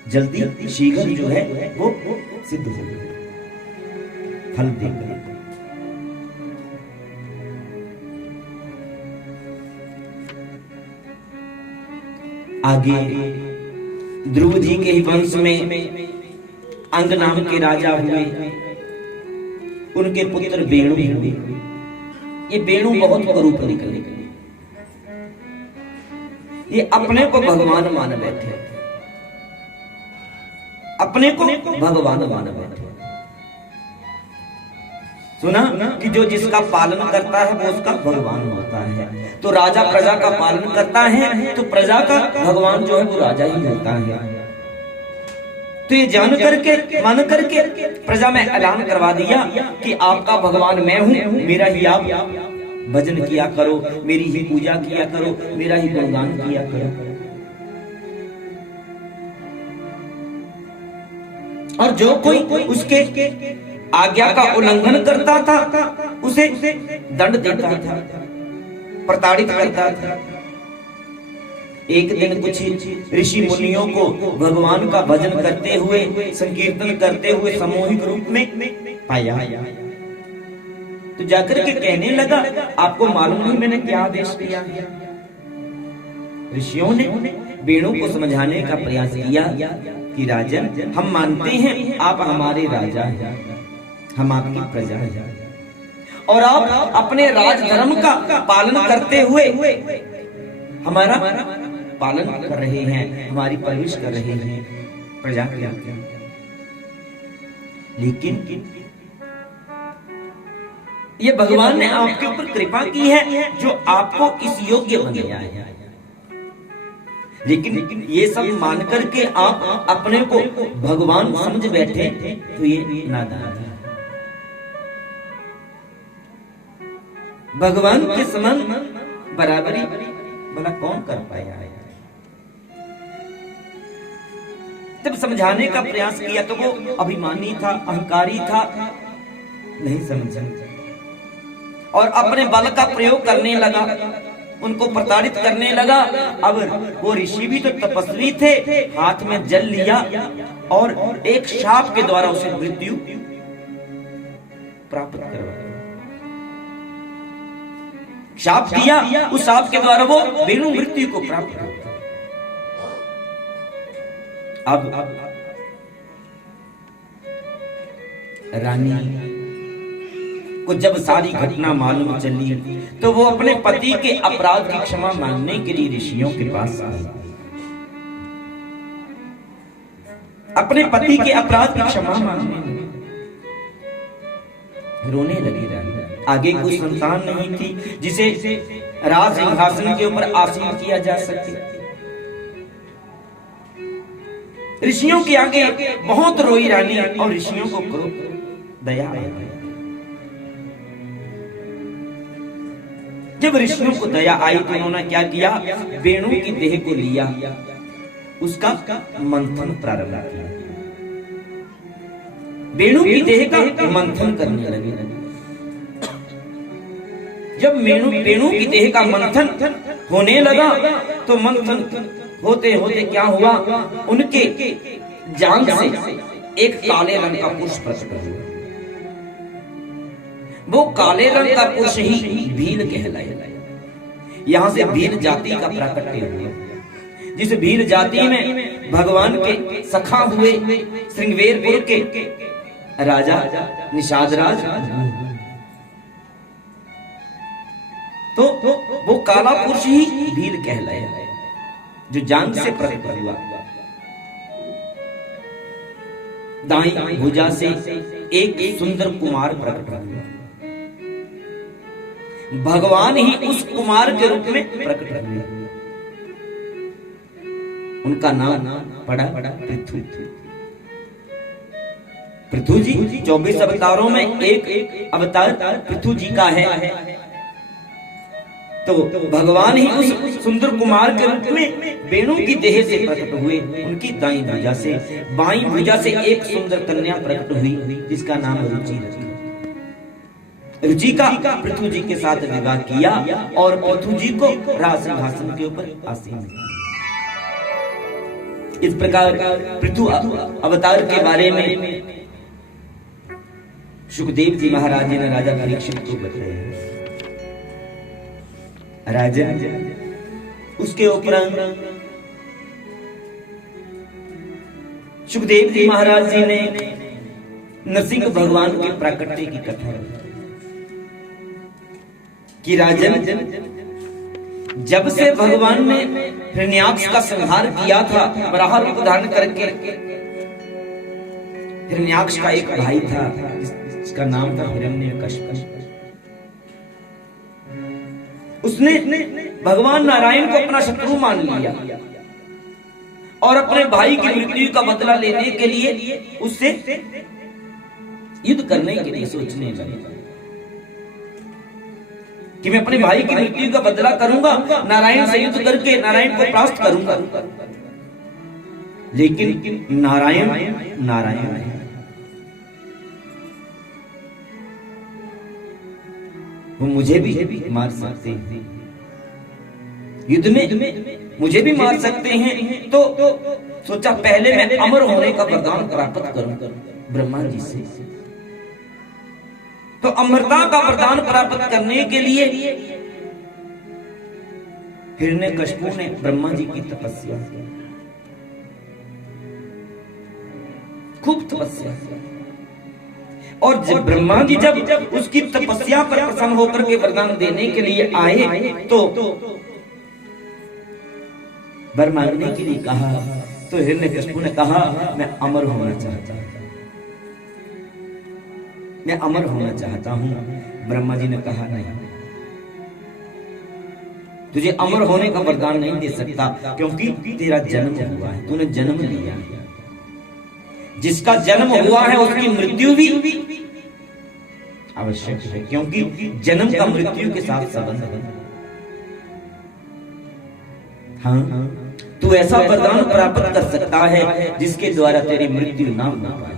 जल्दी शीघ्र जो है वो सिद्ध होगा, फल देगा। आगे ध्रुव जी के ही वंश में अंग नाम के राजा हुए, उनके पुत्र वेणु हुए। ये वेणु बहुत कुरूप निकले, ये अपने को भगवान मान बैठे, अपने को भगवान मान बैठे। सुना कि जो जिसका पालन करता है वो उसका भगवान होता है। तो राजा प्रजा का पालन करता है तो प्रजा का भगवान जो है वो राजा ही होता है। तो ये जान करके, मान करके प्रजा में ऐलान करवा दिया कि आपका भगवान मैं हूं, मेरा ही आप भजन किया करो, मेरी ही पूजा किया करो, मेरा ही गुणगान किया करो। और जो कोई उसके आज्ञा का उल्लंघन करता था उसे दंड देता था। प्रताड़ित करता था। एक दिन कुछ ऋषि मुनियों को भगवान का भजन करते हुए, संकीर्तन करते हुए सामूहिक रूप में पाया। तो जाकर के कहने लगा, आपको मालूम नहीं मैंने क्या आदेश दिया है? ऋषियों ने वेणु को समझाने का प्रयास किया कि राजन, हम मानते हैं आप हमारे राजा हैं, हम आपकी प्रजा हैं, और आप अपने राज धर्म का पालन करते हुए हमारा पालन कर रहे हैं, हमारी परवरिश कर रहे हैं प्रजा के। लेकिन ये भगवान ने आपके ऊपर कृपा की है जो आपको इस योग्य बनाया है। लेकिन ये सब मान करके आप अपने को भगवान समझ बैठे तो ये नादान है। भगवान के समान बराबरी भला कौन कर पाया है? जब समझाने का प्रयास किया तो वो अभिमानी था, अहंकारी था, नहीं समझा और अपने बल का प्रयोग करने लगा, उनको प्रताड़ित करने लगा। अब वो ऋषि भी तो तपस्वी थे, हाथ में जल लिया और एक शाप के द्वारा उसे मृत्यु प्राप्त करवाया। शाप दिया, उस शाप के द्वारा वो वेणु मृत्यु को प्राप्त हुआ। अब रानी को जब सारी घटना मालूम चली तो वो अपने पति के अपराध की क्षमा मांगने के लिए ऋषियों के पास आई। अपने पति के अपराध की क्षमा मांगने लगी, रोने लगी रानी। आगे कोई संतान नहीं थी जिसे राज सिंहासन के ऊपर आसीन किया जा सके। ऋषियों के आगे बहुत रोई रानी और ऋषियों को क्रोध दया आई। जब ऋषियों को दया आई तो उन्होंने क्या किया? वेणु की देह को लिया, उसका मंथन प्रारंभ किया। वेणु की देह का मंथन करने लगे। जब वेणु की देह का मंथन होने लगा तो मंथन होते होते क्या हुआ? उनके जांघ से एक काले रंग का पुरुष प्रकट हुआ। वो काले रंग का पुरुष ही भील कहलाया। यहां से भील जाति का प्राकट्य हुआ। जिस भील जाति में भगवान के सखा हुए श्रृंगवेरपुर के राजा निषादराज, तो वो काला पुरुष ही भील कहलाया जो जांघ से प्रकट हुआ। दाईं भुजा से एक सुंदर कुमार प्रकट हुआ। भगवान ही उस कुमार के रूप में प्रकट हुए। उनका नाम पड़ा पृथु। पृथु जी 24 अवतारों में एक अवतार पृथु जी का है। तो भगवान ही उस सुंदर कुमार के रूप में वेणु की देह से प्रकट हुए। उनकी दाईं भुजा से, बाईं भुजा से एक सुंदर कन्या प्रकट हुई जिसका नाम रुचि रखा। रुचि का पृथु जी के साथ विवाह किया और पृथु जी को राज सिंहासन के ऊपर आसीन किया। इस प्रकार पृथु अवतार के बारे में सुखदेव जी महाराज ने राजा परीक्षित को बताया। राजा उसके उपरांत सुखदेव जी महाराज जी ने नरसिंह भगवान के प्राकट्य की कथा कि राजन, जब से भगवान ने हिरण्याक्ष का संहार किया था वराह रूप धारण करके, हिरण्याक्ष का एक भाई था जिसका नाम था हिरण्यकश्यप। उसने भगवान नारायण को अपना शत्रु मान लिया और अपने भाई की मृत्यु का बदला लेने के लिए उससे युद्ध करने के लिए सोचने लगा कि मैं अपने भाई की मृत्यु का बदला करूंगा, नारायण से युद्ध करके नारायण को परास्त करूंगा। लेकिन नारायण नारायण है, वो मुझे भी मार सकते हैं। युद्ध में मुझे भी मार सकते हैं, तो सोचा पहले मैं अमर होने का वरदान प्राप्त करूं ब्रह्मा जी से। तो अमरता का वरदान प्राप्त करने के लिए हिरण्यकशिपु ने ब्रह्मा जी की तपस्या की, खूब तपस्या की। और जब ब्रह्मा जी जब उसकी तपस्या पर प्रसन्न होकर के वरदान देने के लिए आए तो वर मांगने के लिए कहा, तो हिरण्यकशिपु ने कहा मैं अमर होना चाहता हूं, मैं अमर होना चाहता हूं। ब्रह्मा जी ने कहा नहीं, तुझे अमर होने का वरदान नहीं दे सकता, क्योंकि तेरा जन्म हुआ है, तूने जन्म लिया है। जिसका जन्म हुआ है उसकी मृत्यु भी आवश्यक है, क्योंकि जन्म का मृत्यु के साथ संबंध है। हाँ, तू ऐसा वरदान प्राप्त कर सकता है जिसके द्वारा तेरी मृत्यु ना हो पाए।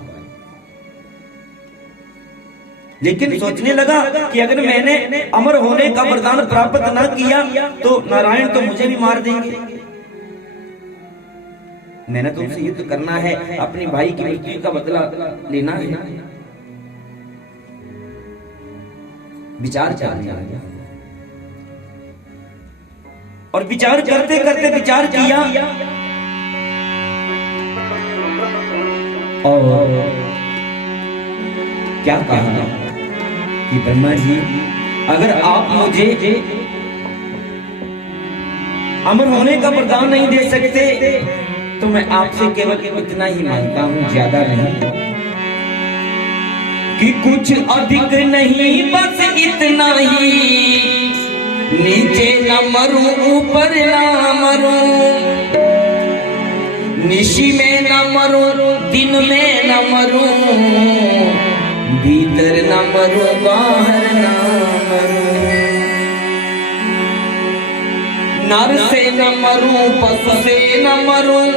लेकिन सोचने लगा कि अगर मैंने अमर होने का वरदान प्राप्त ना किया तो नारायण तो मुझे भी मार देंगे। मैंने तो उनसे युद्ध करना है, अपने भाई की मृत्यु का बदला लेना है। विचार करने लगा और विचार करते करते विचार किया और क्या कहा कि ब्रह्मा जी अगर आप मुझे अमर होने का वरदान नहीं दे सकते तो मैं आपसे केवल इतना ही मांगता हूं, ज्यादा नहीं, कि कुछ अधिक नहीं बस इतना ही, नीचे न मरूं ऊपर न मरूं, निशी में न मरूं दिन में न मरूं, भीतर न मरूं बाहर न मरूं, नर से न मरूं पशु से न मरूं,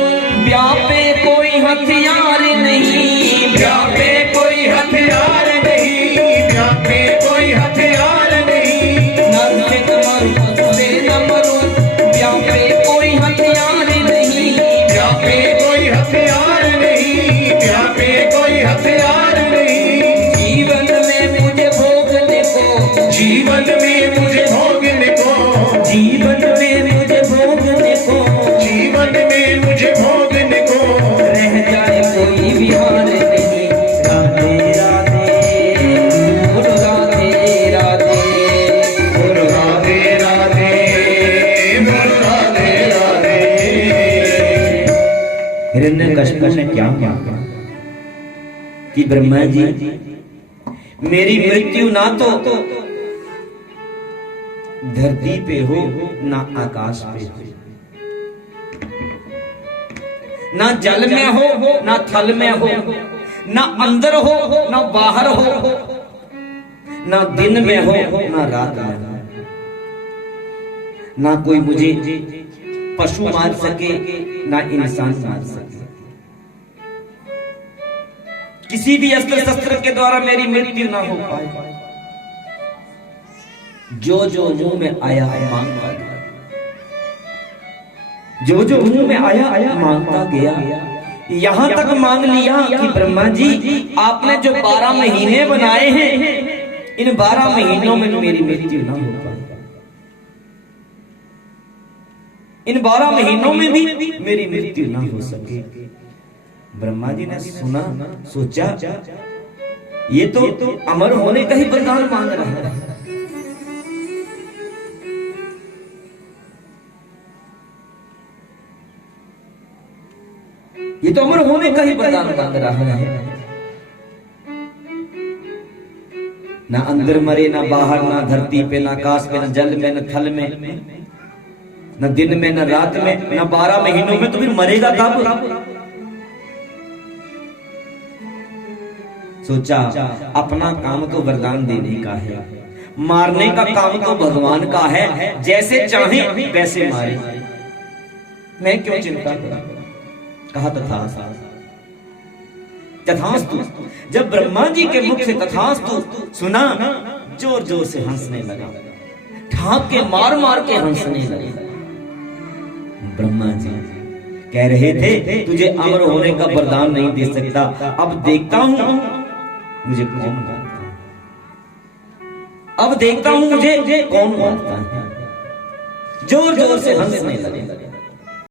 व्यापे कोई हथियार नहीं, व्यापे कोई हथियार नहीं, व्यापे कोई हथियार नहीं, नर से न मरूं पशु से न मरूं, व्यापे कोई हथियार नहीं, व्यापे कोई हथियार नहीं, व्यापे कोई हथियार नहीं, जीवन में मुझे भोगने को, जीवन में मुझे भोगने को, जीवन में मुझे भोगने को, जीवन में मुझे भोगने को, रह जाए कोई विहार नहीं, राधे राधे बोलो राधे राधे, बोलो राधे राधे, बोलो राधे राधे। हिरण्यकशिपु ने क्या मांगा कि ब्रह्मा जी मेरी मृत्यु ना तो धरती पे हो ना आकाश पे हो, ना जल में हो ना थल में हो, ना अंदर हो ना बाहर हो, ना दिन में हो ना रात में हो, ना कोई मुझे पशु मार सके ना इंसान मार सके, किसी भी अस्त्र शस्त्र के द्वारा मेरी मृत्यु ना हो पाए। जो जो मुंह में आया मांगता गया, जो जो मुंह में आया मांगता गया, यहां तक मांग लिया कि ब्रह्मा जी आपने जो 12 महीने बनाए हैं, इन 12 महीनों में मेरी मृत्यु ना हो पाए, इन 12 महीनों में भी मेरी मृत्यु ना हो सके। ब्रह्मा जी ने सुना, सोचा ये तो अमर होने का ही वरदान मांग रहा है, ये तो अमर होने का ही वरदान मांग रहा है। ना अंदर मरे ना बाहर, ना धरती पे ना आकाश पे, ना जल में ना थल में, ना दिन में ना रात में, ना 12 महीनों में, तो फिर मरेगा कब? सोचा अपना काम तो वरदान देने का है, मारने का काम तो भगवान का है, जैसे चाहे वैसे मारे, मैं क्यों चिंता करूं। कहा तथास्तु। जब ब्रह्मा जी के मुख से तथास्तु सुना, जोर जोर से हंसने लगा, ठाक के मार मार के हंसने लगा। ब्रह्मा जी कह रहे थे तुझे अमर होने का वरदान नहीं दे सकता, अब देखता हूं मुझे कौन मानता है, अब देखता हूं मुझे कौन मानता है। जोर जोर से हंसने लगे।